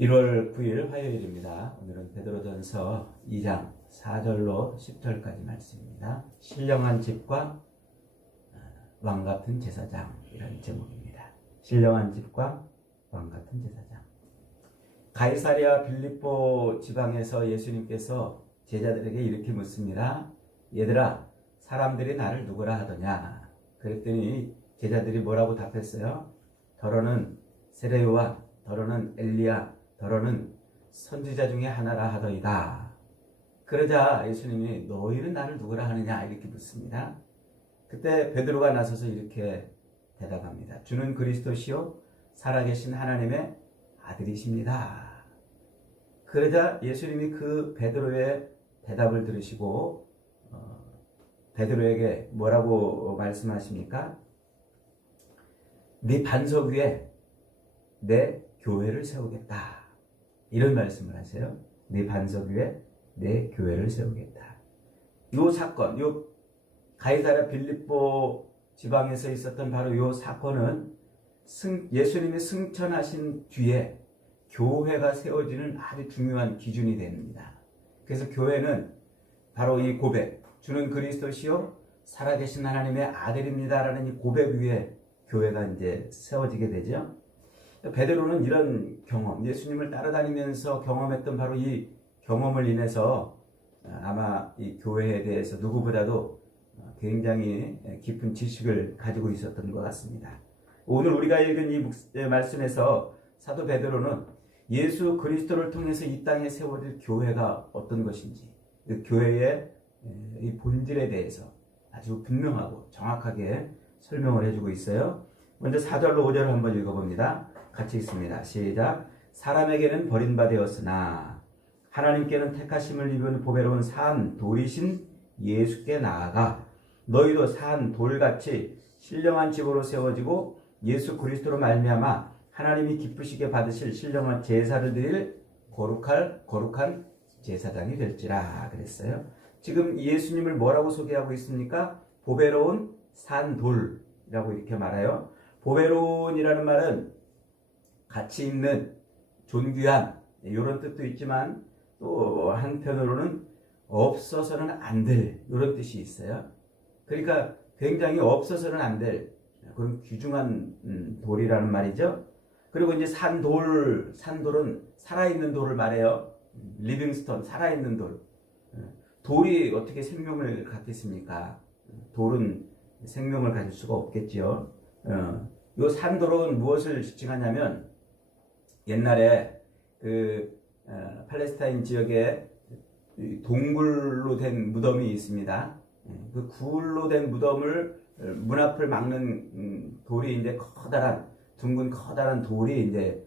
1월 9일 화요일입니다. 오늘은 베드로전서 2장 4절로 10절까지 말씀입니다. 신령한 집과 왕같은 제사장이라는 제목입니다. 신령한 집과 왕같은 제사장. 가이사랴 빌립보 지방에서 예수님께서 제자들에게 이렇게 묻습니다. 얘들아, 사람들이 나를 누구라 하더냐? 그랬더니 제자들이 뭐라고 답했어요? 더러는 세례요한, 더러는 엘리야, 더러는 선지자 중에 하나라 하더이다. 그러자 예수님이 너희는 나를 누구라 하느냐 이렇게 묻습니다. 그때 베드로가 나서서 이렇게 대답합니다. 주는 그리스도시요 살아계신 하나님의 아들이십니다. 그러자 예수님이 그 베드로의 대답을 들으시고 베드로에게 뭐라고 말씀하십니까? 네 반석 위에 내 교회를 세우겠다. 이런 말씀을 하세요. 네 반석 위에 내 교회를 세우겠다. 요 사건, 요 가이사랴 빌립보 지방에서 있었던 바로 요 사건은 예수님이 승천하신 뒤에 교회가 세워지는 아주 중요한 기준이 됩니다. 그래서 교회는 바로 이 고백, 주는 그리스도시요 살아계신 하나님의 아들입니다라는 이 고백 위에 교회가 이제 세워지게 되죠. 베드로는 이런 경험, 예수님을 따라다니면서 경험했던 바로 이 경험을 인해서 아마 이 교회에 대해서 누구보다도 굉장히 깊은 지식을 가지고 있었던 것 같습니다. 오늘 우리가 읽은 이 말씀에서 사도 베드로는 예수 그리스도를 통해서 이 땅에 세워질 교회가 어떤 것인지, 그 교회의 이 본질에 대해서 아주 분명하고 정확하게 설명을 해주고 있어요. 먼저 4절로 5절을 한번 읽어봅니다. 같이 읽습니다. 시작. 사람에게는 버림받았으나 하나님께는 택하심을 입은 보배로운 산 돌이신 예수께 나아가 너희도 산 돌같이 신령한 집으로 세워지고 예수 그리스도로 말미암아 하나님이 기쁘시게 받으실 신령한 제사를 드릴 거룩한 제사장이 될지라 그랬어요. 지금 예수님을 뭐라고 소개하고 있습니까? 보배로운 산 돌이라고 이렇게 말해요. 보배로운이라는 말은 가치 있는, 존귀한 이런 뜻도 있지만 또 한편으로는 없어서는 안 될 이런 뜻이 있어요. 그러니까 굉장히 없어서는 안 될 그런 귀중한 돌이라는 말이죠. 그리고 이제 산돌은 살아있는 돌을 말해요. 리빙스톤, 살아있는 돌. 돌이 어떻게 생명을 갖겠습니까? 돌은 생명을 가질 수가 없겠지요. 요 산돌은 무엇을 지칭하냐면 옛날에 팔레스타인 지역에 동굴로 된 무덤이 있습니다. 그 굴로 된 무덤을 문 앞을 막는 돌이 이제 둥근 커다란 돌이 이제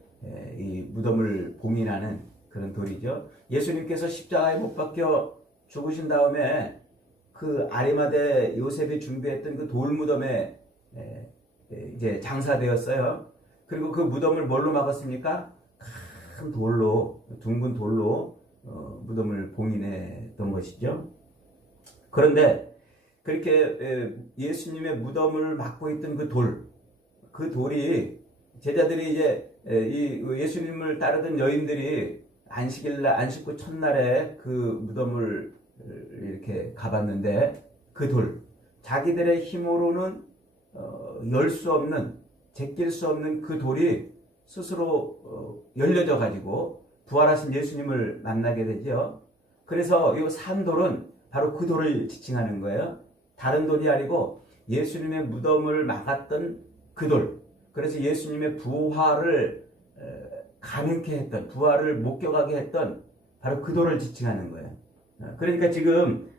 이 무덤을 봉인하는 그런 돌이죠. 예수님께서 십자가에 못 박혀 죽으신 다음에 그 아리마대 요셉이 준비했던 그 돌 무덤에 이제 장사되었어요. 그리고 그 무덤을 뭘로 막았습니까? 큰 돌로, 둥근 돌로 무덤을 봉인했던 것이죠. 그런데 그렇게 예수님의 무덤을 막고 있던 그 돌이 제자들이 이제 이 예수님을 따르던 여인들이 안식구 첫날에 그 무덤을 이렇게 가봤는데 그 자기들의 힘으로는 열 수 없는, 제낄 수 없는 그 돌이 스스로 열려져 가지고 부활하신 예수님을 만나게 되죠. 그래서 이 산돌은 바로 그 돌을 지칭하는 거예요. 다른 돌이 아니고 예수님의 무덤을 막았던 그 돌. 그래서 예수님의 부활을 가능케 했던, 부활을 목격하게 했던 바로 그 돌을 지칭하는 거예요. 그러니까 지금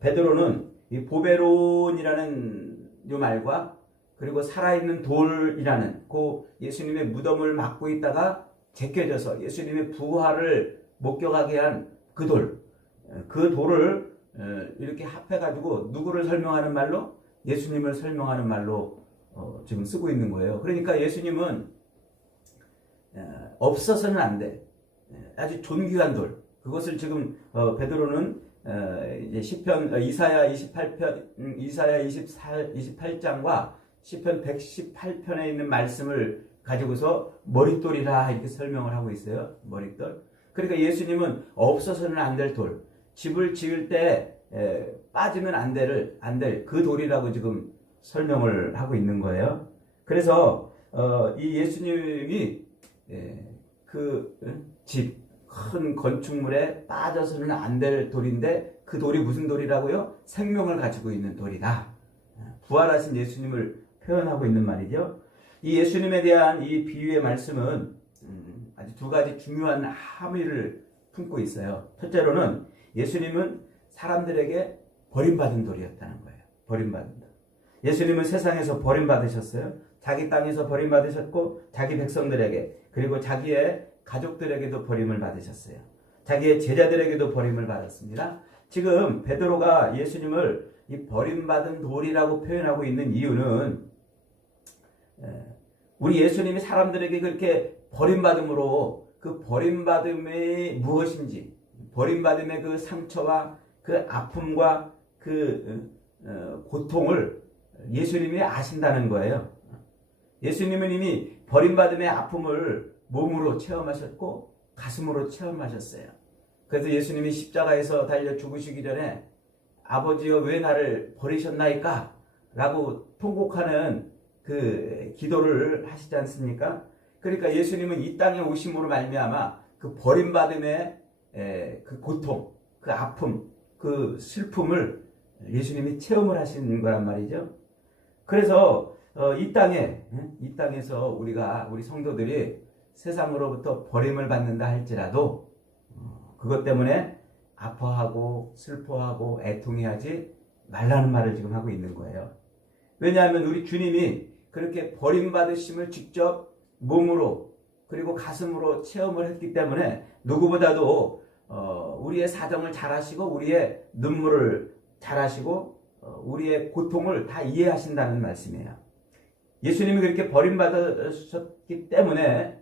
베드로는 이 보배론이라는 이 말과 그리고 살아있는 돌이라는 그 예수님의 무덤을 막고 있다가 제껴져서 예수님의 부활을 목격하게 한 그 돌을 이렇게 합해가지고 누구를 설명하는 말로? 예수님을 설명하는 말로 지금 쓰고 있는 거예요. 그러니까 예수님은 없어서는 안 돼. 아주 존귀한 돌. 그것을 지금 베드로는 이제 시편 이사야 28장과 시편 118편에 있는 말씀을 가지고서 머릿돌이라 이렇게 설명을 하고 있어요. 머릿돌. 그러니까 예수님은 없어서는 안 될 돌, 집을 지을 때 빠지면 안 될 그 돌이라고 지금 설명을 하고 있는 거예요. 그래서 이 예수님이 그 집, 큰 건축물에 빠져서는 안 될 돌인데 그 돌이 무슨 돌이라고요? 생명을 가지고 있는 돌이다. 부활하신 예수님을 표현하고 있는 말이죠. 이 예수님에 대한 이 비유의 말씀은 아주 두 가지 중요한 함의를 품고 있어요. 첫째로는 예수님은 사람들에게 버림받은 돌이었다는 거예요. 버림받은 돌. 예수님은 세상에서 버림받으셨어요. 자기 땅에서 버림받으셨고 자기 백성들에게 그리고 자기의 가족들에게도 버림을 받으셨어요. 자기의 제자들에게도 버림을 받았습니다. 지금 베드로가 예수님을 이 버림받은 돌이라고 표현하고 있는 이유는 우리 예수님이 사람들에게 그렇게 버림받음으로 그 버림받음이 무엇인지, 버림받음의 그 상처와 그 아픔과 그 고통을 예수님이 아신다는 거예요. 예수님은 이미 버림받음의 아픔을 몸으로 체험하셨고 가슴으로 체험하셨어요. 그래서 예수님이 십자가에서 달려 죽으시기 전에 아버지여 왜 나를 버리셨나이까? 라고 통곡하는 그 기도를 하시지 않습니까? 그러니까 예수님은 이 땅에 오심으로 말미암아 그 버림받음의 그 고통, 그 아픔, 그 슬픔을 예수님이 체험을 하신 거란 말이죠. 그래서 이 땅에서 우리 성도들이 세상으로부터 버림을 받는다 할지라도 그것 때문에 아파하고 슬퍼하고 애통해하지 말라는 말을 지금 하고 있는 거예요. 왜냐하면 우리 주님이 그렇게 버림받으심을 직접 몸으로 그리고 가슴으로 체험을 했기 때문에 누구보다도 우리의 사정을 잘 아시고 우리의 눈물을 잘 아시고 우리의 고통을 다 이해하신다는 말씀이에요. 예수님이 그렇게 버림받으셨기 때문에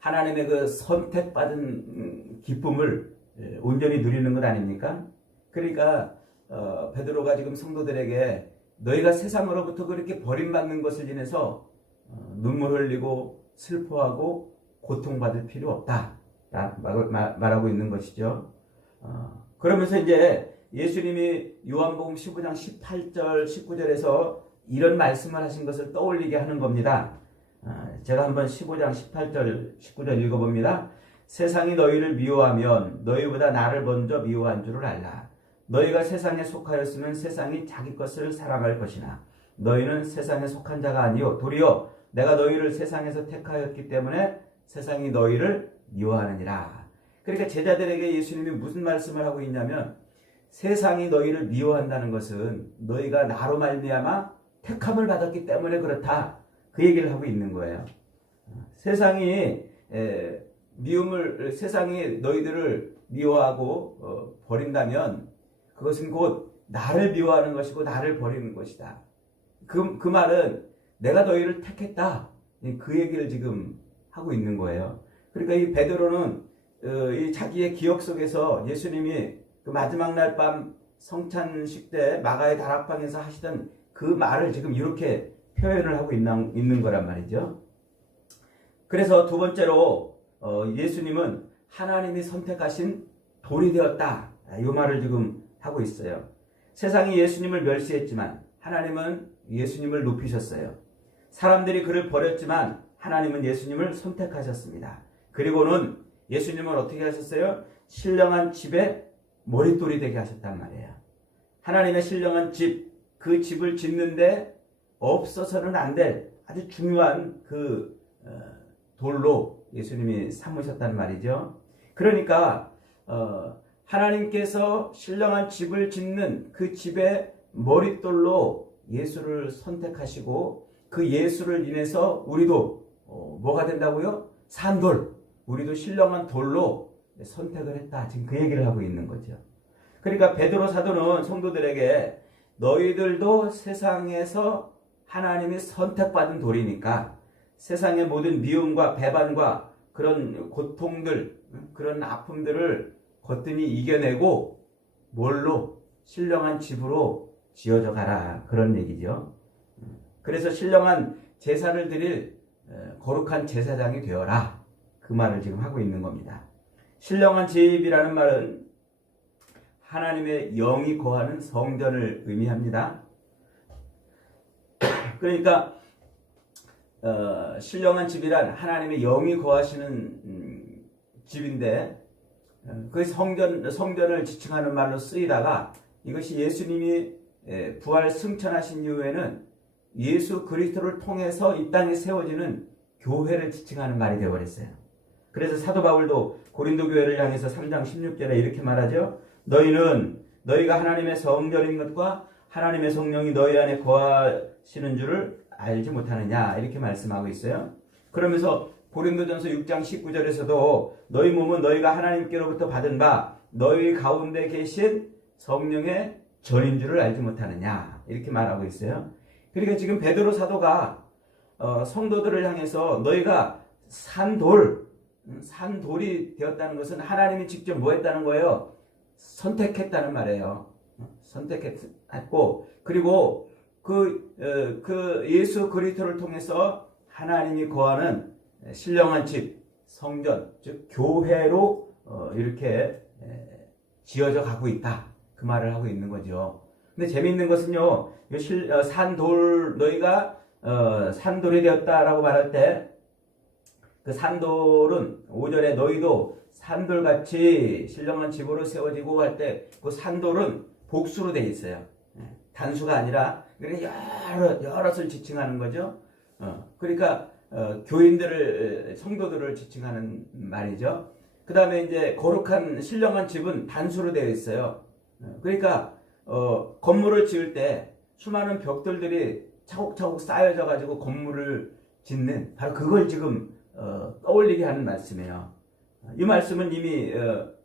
하나님의 그 선택받은 기쁨을 온전히 누리는 것 아닙니까? 그러니까 베드로가 지금 성도들에게 너희가 세상으로부터 그렇게 버림받는 것을 인해서 눈물 흘리고 슬퍼하고 고통받을 필요 없다 말하고 있는 것이죠. 그러면서 이제 예수님이 요한복음 15장 18절 19절에서 이런 말씀을 하신 것을 떠올리게 하는 겁니다. 제가 한번 15장 18절 19절 읽어봅니다. 세상이 너희를 미워하면 너희보다 나를 먼저 미워한 줄을 알라. 너희가 세상에 속하였으면 세상이 자기 것을 사랑할 것이나 너희는 세상에 속한 자가 아니요 도리어 내가 너희를 세상에서 택하였기 때문에 세상이 너희를 미워하느니라. 그러니까 제자들에게 예수님이 무슨 말씀을 하고 있냐면 세상이 너희를 미워한다는 것은 너희가 나로 말미암아 택함을 받았기 때문에 그렇다. 그 얘기를 하고 있는 거예요. 세상이 너희들을 미워하고 버린다면 그것은 곧 나를 미워하는 것이고 나를 버리는 것이다. 그 말은 내가 너희를 택했다. 그 얘기를 지금 하고 있는 거예요. 그러니까 이 베드로는 이 자기의 기억 속에서 예수님이 그 마지막 날 밤 성찬식 때 마가의 다락방에서 하시던 그 말을 지금 이렇게 표현을 하고 있는 거란 말이죠. 그래서 두 번째로 예수님은 하나님이 선택하신 돌이 되었다. 이 말을 지금 하고 있어요. 세상이 예수님을 멸시했지만 하나님은 예수님을 높이셨어요. 사람들이 그를 버렸지만 하나님은 예수님을 선택하셨습니다. 그리고는 예수님을 어떻게 하셨어요? 신령한 집에 머릿돌이 되게 하셨단 말이에요. 하나님의 신령한 집, 그 집을 짓는데 없어서는 안 될 아주 중요한 그 돌로 예수님이 삼으셨단 말이죠. 그러니까 하나님께서 신령한 집을 짓는 그 집의 머릿돌로 예수를 선택하시고 그 예수를 인해서 우리도 뭐가 된다고요? 산돌, 우리도 신령한 돌로 선택을 했다. 지금 그 얘기를 하고 있는 거죠. 그러니까 베드로 사도는 성도들에게 너희들도 세상에서 하나님이 선택받은 돌이니까 세상의 모든 미움과 배반과 그런 고통들, 그런 아픔들을 거뜬히 이겨내고 뭘로? 신령한 집으로 지어져 가라. 그런 얘기죠. 그래서 신령한 제사를 드릴 거룩한 제사장이 되어라. 그 말을 지금 하고 있는 겁니다. 신령한 집이라는 말은 하나님의 영이 거하는 성전을 의미합니다. 그러니까 신령한 집이란 하나님의 영이 거하시는 집인데 그 성전을 지칭하는 말로 쓰이다가 이것이 예수님이 부활 승천하신 이후에는 예수 그리스도를 통해서 이 땅에 세워지는 교회를 지칭하는 말이 되어버렸어요. 그래서 사도 바울도 고린도 교회를 향해서 3장 16절에 이렇게 말하죠. 너희가 하나님의 성전인 것과 하나님의 성령이 너희 안에 거하시는 줄을 알지 못하느냐 이렇게 말씀하고 있어요. 그러면서 고린도전서 6장 19절에서도 너희 몸은 너희가 하나님께로부터 받은 바 너희 가운데 계신 성령의 전인 줄을 알지 못하느냐 이렇게 말하고 있어요. 그러니까 지금 베드로 사도가 성도들을 향해서 너희가 산돌이 되었다는 것은 하나님이 직접 뭐 했다는 거예요? 선택했다는 말이에요. 선택했고 그리고 그 예수 그리스도를 통해서 하나님이 거하는 신령한 집, 성전, 즉 교회로 이렇게 지어져 가고 있다. 그 말을 하고 있는 거죠. 근데 재미있는 것은요, 너희가 산돌이 되었다라고 말할 때 그 산돌은 5절에 너희도 산돌같이 신령한 집으로 세워지고 할 때 그 산돌은 복수로 되어 있어요. 단수가 아니라 여럿을 지칭하는 거죠. 그러니까 교인들을 성도들을 지칭하는 말이죠. 그 다음에 이제 거룩한 신령한 집은 단수로 되어 있어요. 그러니까 건물을 지을 때 수많은 벽돌들이 차곡차곡 쌓여져 가지고 건물을 짓는 바로 그걸 지금 떠올리게 하는 말씀이에요. 이 말씀은 이미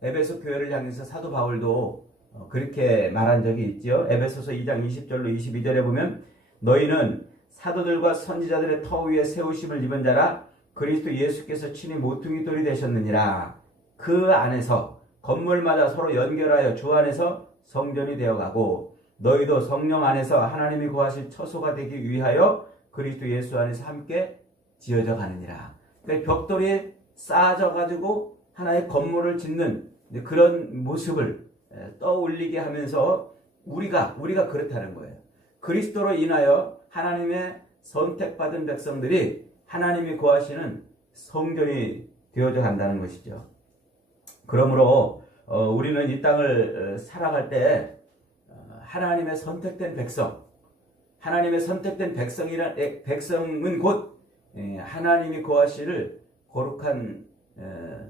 에베소 교회를 향해서 사도 바울도 그렇게 말한 적이 있죠. 에베소서 2장 20절로 22절에 보면 너희는 사도들과 선지자들의 터 위에 세우심을 입은 자라 그리스도 예수께서 친히 모퉁이 돌이 되셨느니라. 그 안에서 건물마다 서로 연결하여 주 안에서 성전이 되어가고 너희도 성령 안에서 하나님이 거하실 처소가 되기 위하여 그리스도 예수 안에서 함께 지어져 가느니라. 그러니까 벽돌이 쌓아져 가지고 하나의 건물을 짓는 그런 모습을 떠올리게 하면서 우리가 그렇다는 거예요. 그리스도로 인하여 하나님의 선택받은 백성들이 하나님이 거하시는 성전이 되어져 간다는 것이죠. 그러므로 우리는 이 땅을 살아갈 때 하나님의 선택된 백성은 곧 하나님이 거하시를 거룩한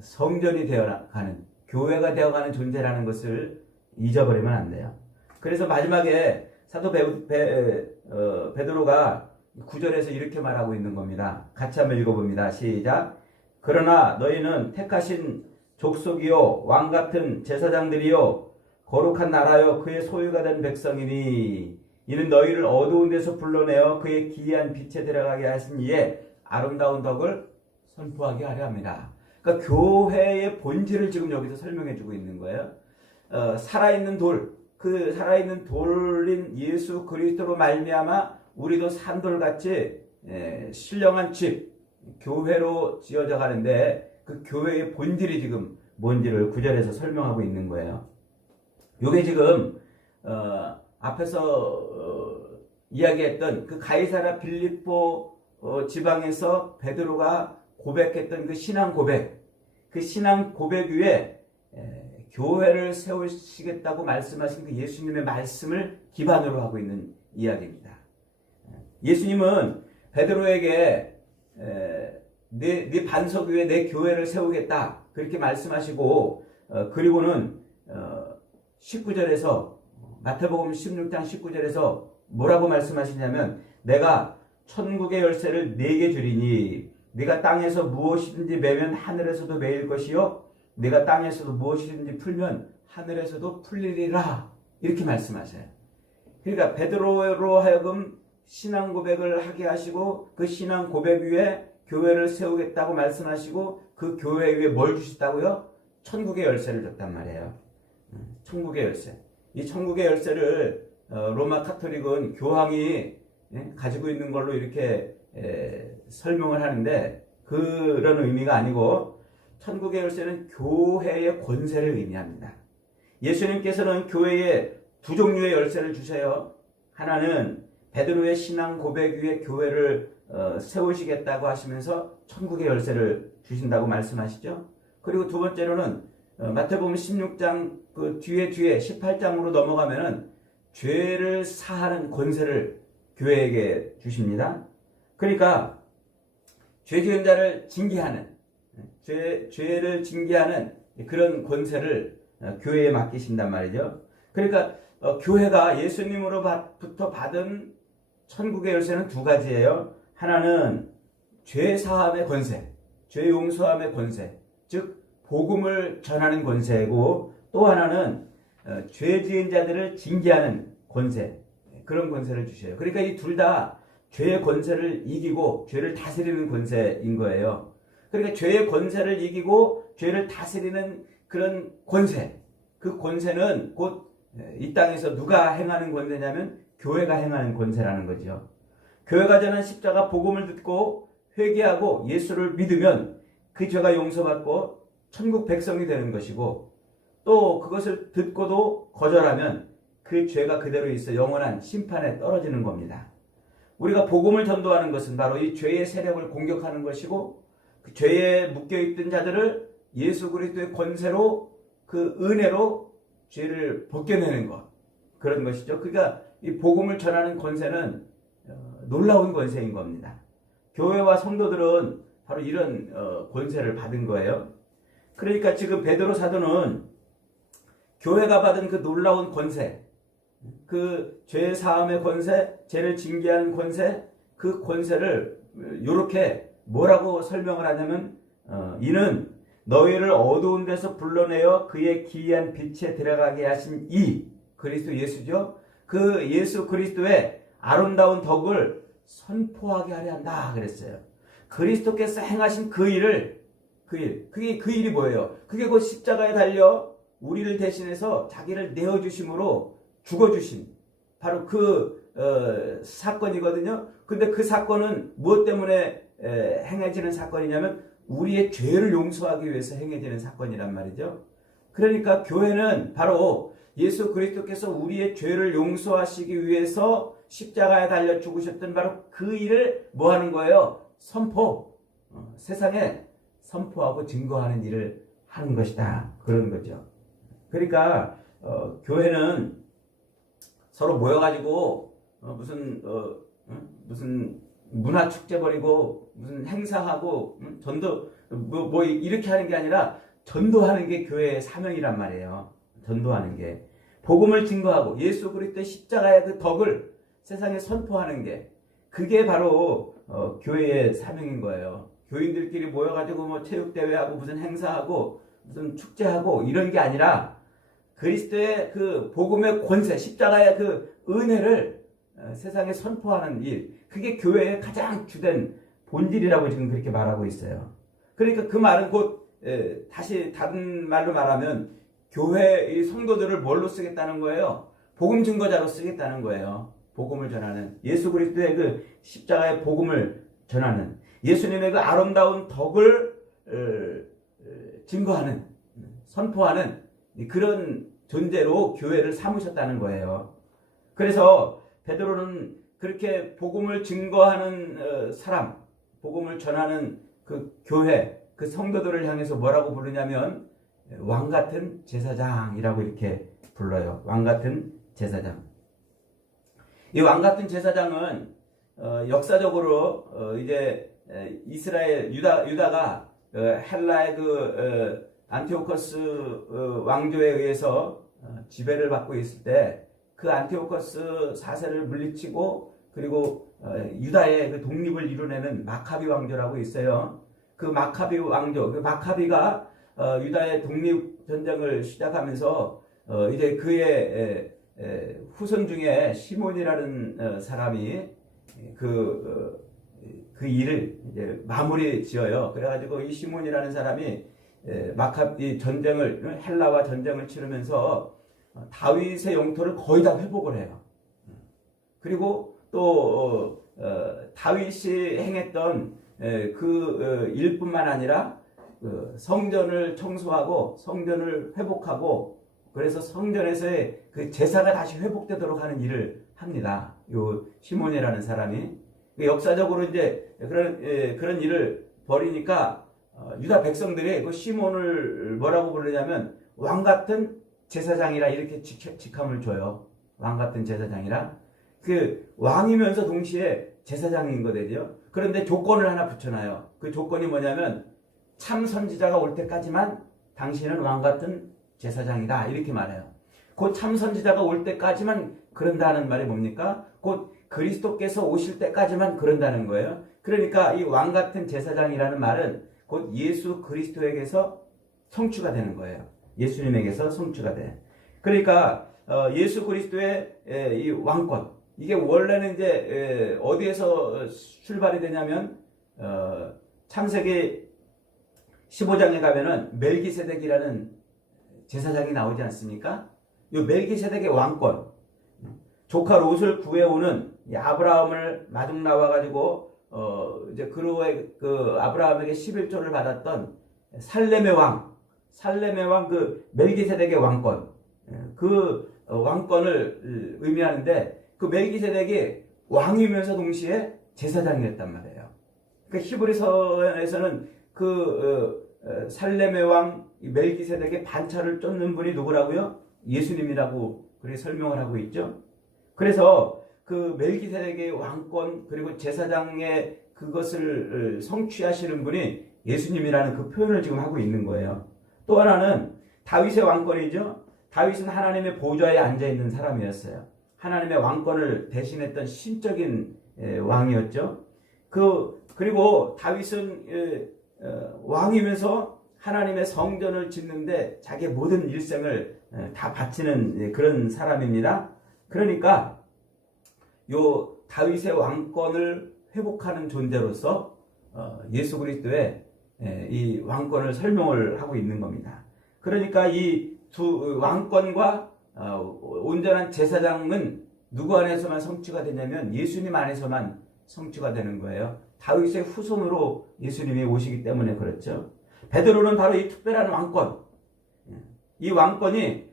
성전이 되어가는 교회가 되어가는 존재라는 것을 잊어버리면 안 돼요. 그래서 마지막에 사도 베드로가 9절에서 이렇게 말하고 있는 겁니다. 같이 한번 읽어봅니다. 시작. 그러나 너희는 택하신 족속이요 왕같은 제사장들이요 거룩한 나라요 그의 소유가 된 백성이니 이는 너희를 어두운 데서 불러내어 그의 기이한 빛에 들어가게 하신 이에 아름다운 덕을 선포하게 하려 합니다. 그러니까 교회의 본질을 지금 여기서 설명해 주고 있는 거예요. 살아있는 돌, 그 살아있는 돌인 예수 그리스도로 말미암아 우리도 산돌같이 신령한 집, 교회로 지어져 가는데 그 교회의 본질이 지금 뭔지를 9절에서 설명하고 있는 거예요. 요게 지금 앞에서 이야기했던 그 가이사랴 빌립보 지방에서 베드로가 고백했던 그 신앙 고백, 그 신앙 고백 위에 교회를 세우시겠다고 말씀하신 그 예수님의 말씀을 기반으로 하고 있는 이야기입니다. 예수님은 베드로에게 네 반석 위에 내 교회를 세우겠다 그렇게 말씀하시고 그리고는 19절에서 마태복음 16장 19절에서 뭐라고 말씀하시냐면 내가 천국의 열쇠를 네게 주리니 네가 땅에서 무엇이든지 매면 하늘에서도 매일 것이요 네가 땅에서도 무엇이든지 풀면 하늘에서도 풀리리라 이렇게 말씀하셔요. 그러니까 베드로로 하여금 신앙 고백을 하게 하시고 그 신앙 고백 위에 교회를 세우겠다고 말씀하시고 그 교회 위에 뭘 주셨다고요? 천국의 열쇠를 줬단 말이에요. 천국의 열쇠. 이 천국의 열쇠를 로마 카톨릭은 교황이 가지고 있는 걸로 이렇게 설명을 하는데 그런 의미가 아니고 천국의 열쇠는 교회의 권세를 의미합니다. 예수님께서는 교회에 두 종류의 열쇠를 주세요. 하나는 베드로의 신앙 고백 위에 교회를 세우시겠다고 하시면서 천국의 열쇠를 주신다고 말씀하시죠. 그리고 두 번째로는 마태복음 16장 그 뒤에 18장으로 넘어가면은 죄를 사하는 권세를 교회에게 주십니다. 그러니까 죄 지은 자를 징계하는 죄를 징계하는 그런 권세를 교회에 맡기신단 말이죠. 그러니까 교회가 예수님으로부터 받은 천국의 열쇠는 두 가지예요. 하나는 죄 사함의 권세, 죄 용서함의 권세, 즉 복음을 전하는 권세이고, 또 하나는 죄 지은 자들을 징계하는 권세, 그런 권세를 주셔요. 그러니까 이 둘 다 죄의 권세를 이기고 죄를 다스리는 권세인 거예요. 그러니까 죄의 권세를 이기고 죄를 다스리는 그런 권세, 그 권세는 곧 이 땅에서 누가 행하는 권세냐면 교회가 행하는 권세라는 거죠. 교회가 전한 십자가 복음을 듣고 회개하고 예수를 믿으면 그 죄가 용서받고 천국 백성이 되는 것이고, 또 그것을 듣고도 거절하면 그 죄가 그대로 있어 영원한 심판에 떨어지는 겁니다. 우리가 복음을 전도하는 것은 바로 이 죄의 세력을 공격하는 것이고, 그 죄에 묶여있던 자들을 예수 그리스도의 권세로, 그 은혜로 죄를 벗겨내는 것, 그런 것이죠. 그러니까 이 복음을 전하는 권세는 놀라운 권세인 겁니다. 교회와 성도들은 바로 이런 권세를 받은 거예요. 그러니까 지금 베드로 사도는 교회가 받은 그 놀라운 권세, 그 죄 사함의 권세, 죄를 징계하는 권세, 그 권세를 이렇게 뭐라고 설명을 하냐면 이는 너희를 어두운 데서 불러내어 그의 기이한 빛에 들어가게 하신 이 그리스도 예수죠. 그 예수 그리스도의 아름다운 덕을 선포하게 하려 한다 그랬어요. 그리스도께서 행하신 그 일을, 그게 그 일이 뭐예요? 그게 곧 십자가에 달려 우리를 대신해서 자기를 내어주심으로 죽어주신 바로 그 사건이거든요. 근데 그 사건은 무엇 때문에 행해지는 사건이냐면 우리의 죄를 용서하기 위해서 행해지는 사건이란 말이죠. 그러니까 교회는 바로 예수 그리스도께서 우리의 죄를 용서하시기 위해서 십자가에 달려 죽으셨던 바로 그 일을 뭐 하는 거예요? 세상에 선포하고 증거하는 일을 하는 것이다. 그런 거죠. 그러니까 교회는 서로 모여가지고 무슨 문화 축제 벌이고 무슨 행사하고 전도 뭐 이렇게 하는 게 아니라 전도하는 게 교회의 사명이란 말이에요. 전도하는 게 복음을 증거하고 예수 그리스도의 십자가의 그 덕을 세상에 선포하는 게, 그게 바로 교회의 사명인 거예요. 교인들끼리 모여가지고 뭐 체육대회하고 무슨 행사하고 무슨 축제하고 이런 게 아니라 그리스도의 그 복음의 권세, 십자가의 그 은혜를 세상에 선포하는 일, 그게 교회의 가장 주된 본질이라고 지금 그렇게 말하고 있어요. 그러니까 그 말은 곧 다시 다른 말로 말하면 교회의 성도들을 뭘로 쓰겠다는 거예요? 복음 증거자로 쓰겠다는 거예요. 복음을 전하는, 예수 그리스도의 그 십자가의 복음을 전하는, 예수님의 그 아름다운 덕을 증거하는, 선포하는 그런 존재로 교회를 삼으셨다는 거예요. 그래서 베드로는 그렇게 복음을 증거하는 사람, 복음을 전하는 그 교회, 그 성도들을 향해서 뭐라고 부르냐면 왕같은 제사장이라고 이렇게 불러요. 왕같은 제사장. 이 왕같은 제사장은 역사적으로 이제 이스라엘 유다가 헬라의 그 안티오코스 왕조에 의해서 지배를 받고 있을 때 그 안티오코스 4세를 물리치고 그리고 유다의 그 독립을 이루내는 마카비 왕조라고 있어요. 그 마카비 왕조, 그 마카비가 유다의 독립 전쟁을 시작하면서 이제 그의 후손 중에 시몬이라는 사람이 그 일을 이제 마무리 지어요. 그래가지고 이 시몬이라는 사람이 마카비 전쟁을, 헬라와 전쟁을 치르면서 다윗의 영토를 거의 다 회복을 해요. 그리고 다윗이 행했던 일뿐만 아니라 성전을 청소하고 성전을 회복하고 그래서 성전에서의 그 제사가 다시 회복되도록 하는 일을 합니다. 요 시몬이라는 사람이 역사적으로 이제 그런 일을 벌이니까 유다 백성들이 그 시몬을 뭐라고 부르냐면 왕 같은 제사장이라 이렇게 직함을 줘요. 왕 같은 제사장이라. 그 왕이면서 동시에 제사장인 거 되죠. 그런데 조건을 하나 붙여놔요. 그 조건이 뭐냐면 참 선지자가 올 때까지만 당신은 왕 같은 제사장이다 이렇게 말해요. 곧 참 선지자가 올 때까지만 그런다는 말이 뭡니까? 곧 그리스도께서 오실 때까지만 그런다는 거예요. 그러니까 이 왕 같은 제사장이라는 말은 곧 예수 그리스도에게서 성취가 되는 거예요. 예수님에게서 성취가 돼. 그러니까 예수 그리스도의 이 왕권, 이게 원래는 이제 어디에서 출발이 되냐면 창세기 15장에 가면은 멜기세덱이라는 제사장이 나오지 않습니까? 이 멜기세덱의 왕권, 조카 롯을 구해오는 이 아브라함을 마중 나와가지고 이제 그 아브라함에게 11조를 받았던 살렘의 왕 그 멜기세덱의 왕권, 그 왕권을 의미하는데 그 멜기세덱이 왕이면서 동시에 제사장이었단 말이에요. 그 히브리서에서는 살렘의 왕 멜기세덱의 반차를 쫓는 분이 누구라고요? 예수님이라고 그렇게 설명을 하고 있죠. 그래서 그 멜기세덱의 왕권 그리고 제사장의 그것을 성취하시는 분이 예수님이라는 그 표현을 지금 하고 있는 거예요. 또 하나는 다윗의 왕권이죠. 다윗은 하나님의 보좌에 앉아 있는 사람이었어요. 하나님의 왕권을 대신했던 신적인 왕이었죠. 그리고 다윗은 왕이면서 하나님의 성전을 짓는데 자기의 모든 일생을 다 바치는 그런 사람입니다. 그러니까 요 다윗의 왕권을 회복하는 존재로서 예수 그리스도의 이 왕권을 설명을 하고 있는 겁니다. 그러니까 이 두 왕권과 온전한 제사장은 누구 안에서만 성취가 되냐면 예수님 안에서만 성취가 되는 거예요. 다윗의 후손으로 예수님이 오시기 때문에 그렇죠. 베드로는 바로 이 특별한 왕권, 이 왕권이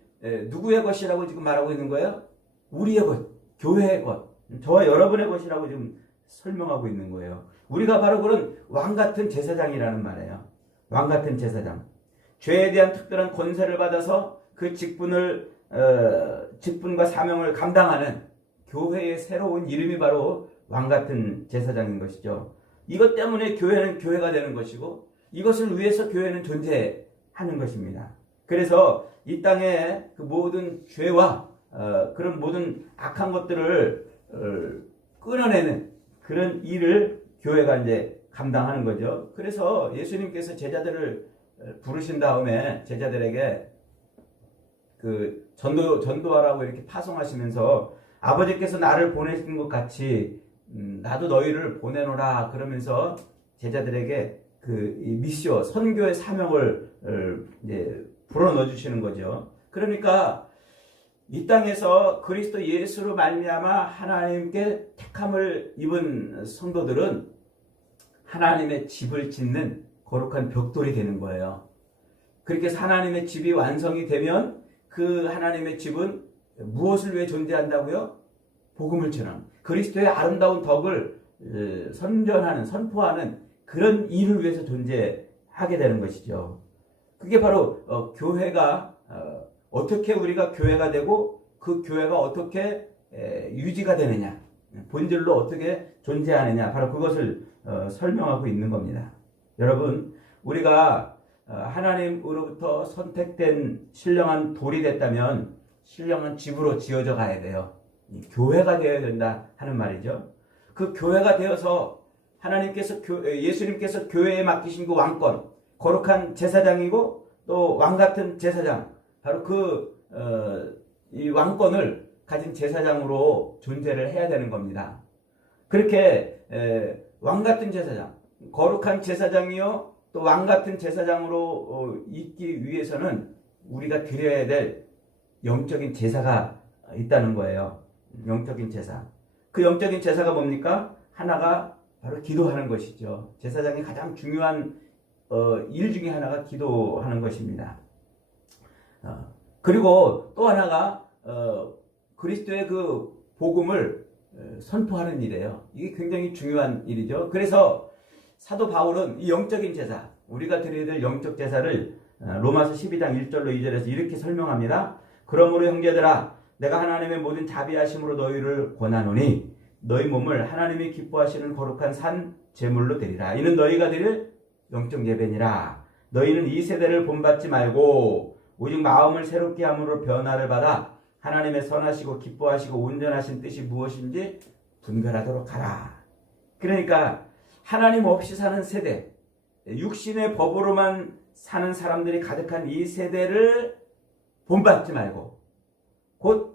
누구의 것이라고 지금 말하고 있는 거예요? 우리의 것, 교회의 것, 저와 여러분의 것이라고 지금 설명하고 있는 거예요. 우리가 바로 그런 왕 같은 제사장이라는 말이에요. 왕 같은 제사장. 죄에 대한 특별한 권세를 받아서 그 직분과 사명을 감당하는 교회의 새로운 이름이 바로 왕 같은 제사장인 것이죠. 이것 때문에 교회는 교회가 되는 것이고 이것을 위해서 교회는 존재하는 것입니다. 그래서 이 땅의 그 모든 죄와 그런 모든 악한 것들을 끊어내는 그런 일을 교회가 이제 감당하는 거죠. 그래서 예수님께서 제자들을 부르신 다음에 제자들에게 그 전도하라고 이렇게 파송하시면서 아버지께서 나를 보내신 것 같이 나도 너희를 보내노라 그러면서 제자들에게 이 미시오 선교의 사명을 이제 불어넣어 주시는 거죠. 그러니까 이 땅에서 그리스도 예수로 말미암아 하나님께 택함을 입은 성도들은 하나님의 집을 짓는 거룩한 벽돌이 되는 거예요. 그렇게 해서 하나님의 집이 완성이 되면 그 하나님의 집은 무엇을 위해 존재한다고요? 복음을 전하는 그리스도의 아름다운 덕을 선포하는 그런 일을 위해서 존재하게 되는 것이죠. 그게 바로 교회가 어떻게 우리가 교회가 되고 그 교회가 어떻게 유지가 되느냐, 본질로 어떻게 존재하느냐, 바로 그것을 설명하고 있는 겁니다. 여러분, 우리가 하나님으로부터 선택된 신령한 돌이 됐다면 신령한 집으로 지어져 가야 돼요. 교회가 되어야 된다 하는 말이죠. 그 교회가 되어서 예수님께서 교회에 맡기신 그 왕권, 거룩한 제사장이고 또 왕 같은 제사장, 바로 이 왕권을 가진 제사장으로 존재를 해야 되는 겁니다. 그렇게 왕 같은 제사장, 거룩한 제사장이요 또 왕 같은 제사장으로 있기 위해서는 우리가 드려야 될 영적인 제사가 있다는 거예요. 영적인 제사. 그 영적인 제사가 뭡니까? 하나가 바로 기도하는 것이죠. 제사장이 가장 중요한 일 중에 하나가 기도하는 것입니다. 그리고 또 하나가 그리스도의 그 복음을 선포하는 일이에요. 이게 굉장히 중요한 일이죠. 그래서 사도 바울은 이 영적인 제사, 우리가 드려야 될 영적 제사를 로마서 12장 1절로 2절에서 이렇게 설명합니다. 그러므로 형제들아, 내가 하나님의 모든 자비하심으로 너희를 권하노니 너희 몸을 하나님이 기뻐하시는 거룩한 산 제물로 드리라. 이는 너희가 드릴 영적 예배니라. 너희는 이 세대를 본받지 말고 오직 마음을 새롭게 함으로 변화를 받아 하나님의 선하시고 기뻐하시고 온전하신 뜻이 무엇인지 분별하도록 하라. 그러니까 하나님 없이 사는 세대, 육신의 법으로만 사는 사람들이 가득한 이 세대를 본받지 말고 곧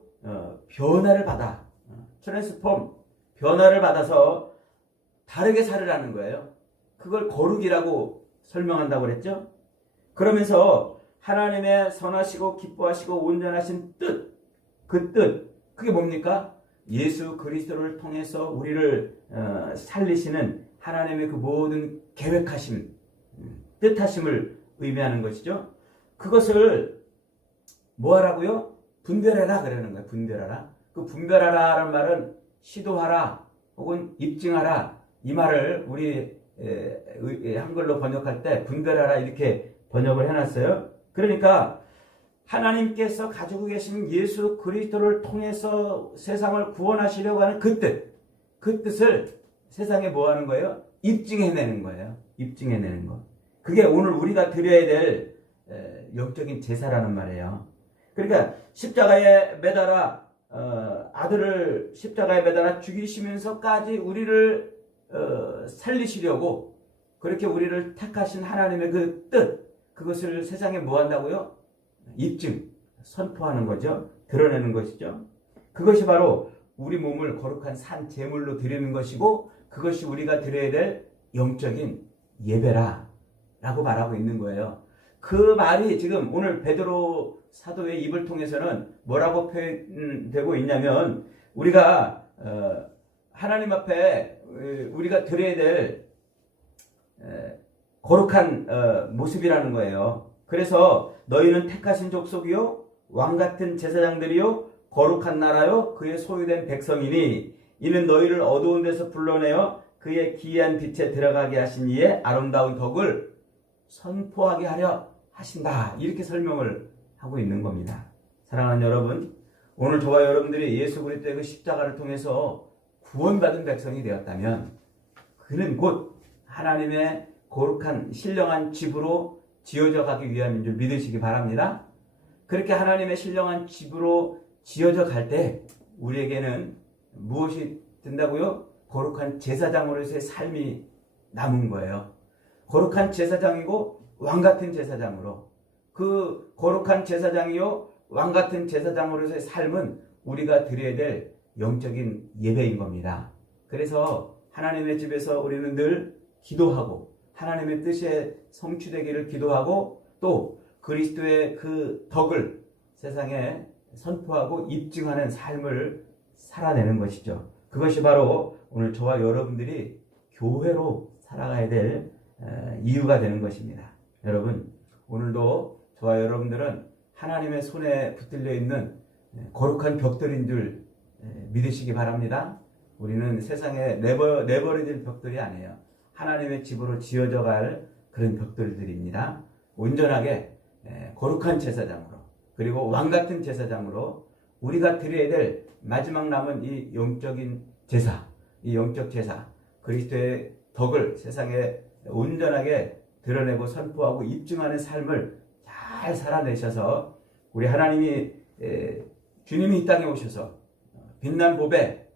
변화를 받아, 트랜스폼, 변화를 받아서 다르게 살으라는 거예요. 그걸 거룩이라고 설명한다고 그랬죠. 그러면서 하나님의 선하시고 기뻐하시고 온전하신 뜻, 그 뜻, 그게 뭡니까? 예수 그리스도를 통해서 우리를 살리시는 하나님의 그 모든 계획하심, 뜻하심을 의미하는 것이죠. 그것을 뭐 하라고요? 분별해라 그러는 거예요. 분별하라. 그 분별하라라는 말은 시도하라 혹은 입증하라, 이 말을 우리 한글로 번역할 때 분별하라 이렇게 번역을 해놨어요. 그러니까 하나님께서 가지고 계신 예수 그리스도를 통해서 세상을 구원하시려고 하는 그 뜻, 그 뜻을 세상에 뭐 하는 거예요? 입증해내는 거예요. 입증해내는 거. 그게 오늘 우리가 드려야 될 영적인 제사라는 말이에요. 그러니까 십자가에 매달아 아들을 십자가에 매달아 죽이시면서까지 우리를 살리시려고 그렇게 우리를 택하신 하나님의 그 뜻, 그것을 세상에 뭐 한다고요? 입증, 선포하는 거죠. 드러내는 것이죠. 그것이 바로 우리 몸을 거룩한 산 제물로 드리는 것이고 그것이 우리가 드려야 될 영적인 예배라 라고 말하고 있는 거예요. 그 말이 지금 오늘 베드로 사도의 입을 통해서는 뭐라고 표현되고 있냐면 우리가 하나님 앞에 우리가 드려야 될 거룩한 모습이라는 거예요. 그래서 너희는 택하신 족속이요 왕같은 제사장들이요 거룩한 나라요 그의 소유된 백성이니 이는 너희를 어두운 데서 불러내어 그의 기이한 빛에 들어가게 하신 이의 아름다운 덕을 선포하게 하려 하신다. 이렇게 설명을 하고 있는 겁니다. 사랑하는 여러분, 오늘 저와 여러분들이 예수 그리스도의 그 십자가를 통해서 구원받은 백성이 되었다면 그는 곧 하나님의 거룩한 신령한 집으로 지어져 가기 위함인 줄 믿으시기 바랍니다. 그렇게 하나님의 신령한 집으로 지어져 갈 때 우리에게는 무엇이 된다고요? 거룩한 제사장으로서의 삶이 남은 거예요. 거룩한 제사장이고 왕같은 제사장으로, 그 거룩한 제사장이요 왕같은 제사장으로서의 삶은 우리가 드려야 될 영적인 예배인 겁니다. 그래서 하나님의 집에서 우리는 늘 기도하고 하나님의 뜻에 성취되기를 기도하고 또 그리스도의 그 덕을 세상에 선포하고 입증하는 삶을 살아내는 것이죠. 그것이 바로 오늘 저와 여러분들이 교회로 살아가야 될 이유가 되는 것입니다. 여러분, 오늘도 저와 여러분들은 하나님의 손에 붙들려 있는 거룩한 벽돌인 줄 믿으시기 바랍니다. 우리는 세상에 내버려질 벽돌이 아니에요. 하나님의 집으로 지어져 갈 그런 벽돌들입니다. 온전하게 거룩한 제사장으로 그리고 왕같은 제사장으로 우리가 드려야 될 마지막 남은 이 영적인 제사, 이 영적 제사, 그리스도의 덕을 세상에 온전하게 드러내고 선포하고 입증하는 삶을 잘 살아내셔서 우리 하나님이 주님이 이 땅에 오셔서 빛난 보배,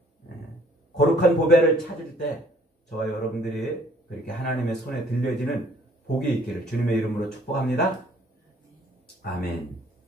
거룩한 보배를 찾을 때 저와 여러분들이 그렇게 하나님의 손에 들려지는 복이 있기를 주님의 이름으로 축복합니다. 아멘.